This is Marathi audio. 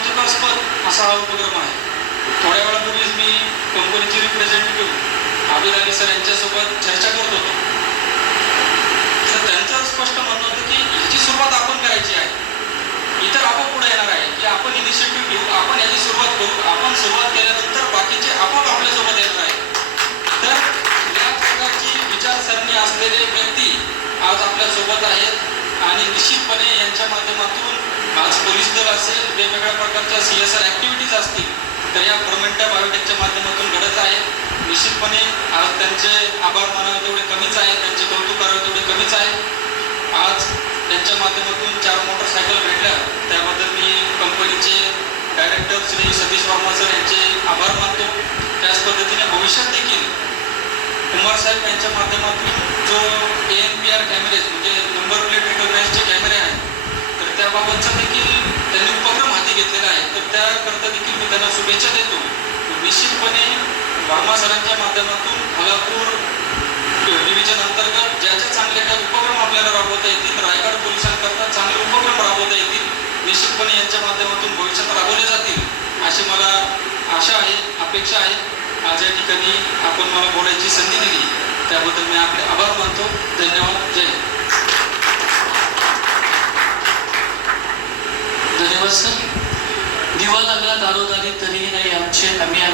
कौतुकास्पद असा हा उपक्रम आहे. थोड्या वेळापूर्वीच मी कंपनीचे रिप्रेझेंटेटिव्ह आबिद अली सर यांच्यासोबत चर्चा करत होतो. तर त्यांचं स्पष्ट म्हणणं होतं की ह्याची सुरुवात आपण करायची आहे. इतर आपोआप पुढे येणार आहे की आपण इनिशिएटिव्ह घेऊ, आपण याची सुरुवात करू. आपण सुरुवात केल्यानंतर बाकीचे आपोआप आपल्यासोबत येणार आहे. तर या प्रकारची विचारसरणी असलेले व्यक्ती आज आपल्यासोबत आहेत आणि निश्चितपणे यांच्या माध्यमातून आज पोलीस दल असेल, वेगवेगळ्या प्रकारच्या CSR ॲक्टिव्हिटीज असतील, तर या प्रोमेंटा बायोटेकच्या माध्यमातून घडत आहे. निश्चितपणे आज त्यांचे आभार मानावे तेवढे कमीच आहे, त्यांचे कौतुक करावे तेवढे कमीच आहे. आज त्यांच्या माध्यमातून 4 मोटरसायकल भेटल्या, त्याबद्दल मी कंपनीचे डायरेक्टर श्री सतीश वर्मा सर यांचे आभार मानतो. त्याच पद्धतीने भविष्यात देखील कुमार साहेब यांच्या माध्यमातून जो ANPR कॅमेरेज म्हणजे नंबर प्लेट रिकॉग्नाइजचे कॅमेरे आहेत, तर त्याबाबतचा देखील त्यांनी उपक्रम हाती घेतलेला आहे. तर त्याकरता देखील मी त्यांना शुभेच्छा देतो. निश्चितपणे वर्मा सरांच्या माध्यमातून कोल्हापूर डिव्हिजन अंतर्गत ज्या चांगले काही उपक्रम आपल्याला राबवता येतील, रायगड पोलिसांकरता चांगले उपक्रम राबवता येतील, निश्चितपणे यांच्या माध्यमातून भविष्यात राबवले जातील अशी मला आशा आहे, अपेक्षा आहे. आज या ठिकाणी आपण मला बोलायची संधी दिली त्याबद्दल मी आपले आभार मानतो. धन्यवाद. जय हिंद. धन्यवाद सर. दिवा लागला दारोदारी तरीही नाही आमचे आम्ही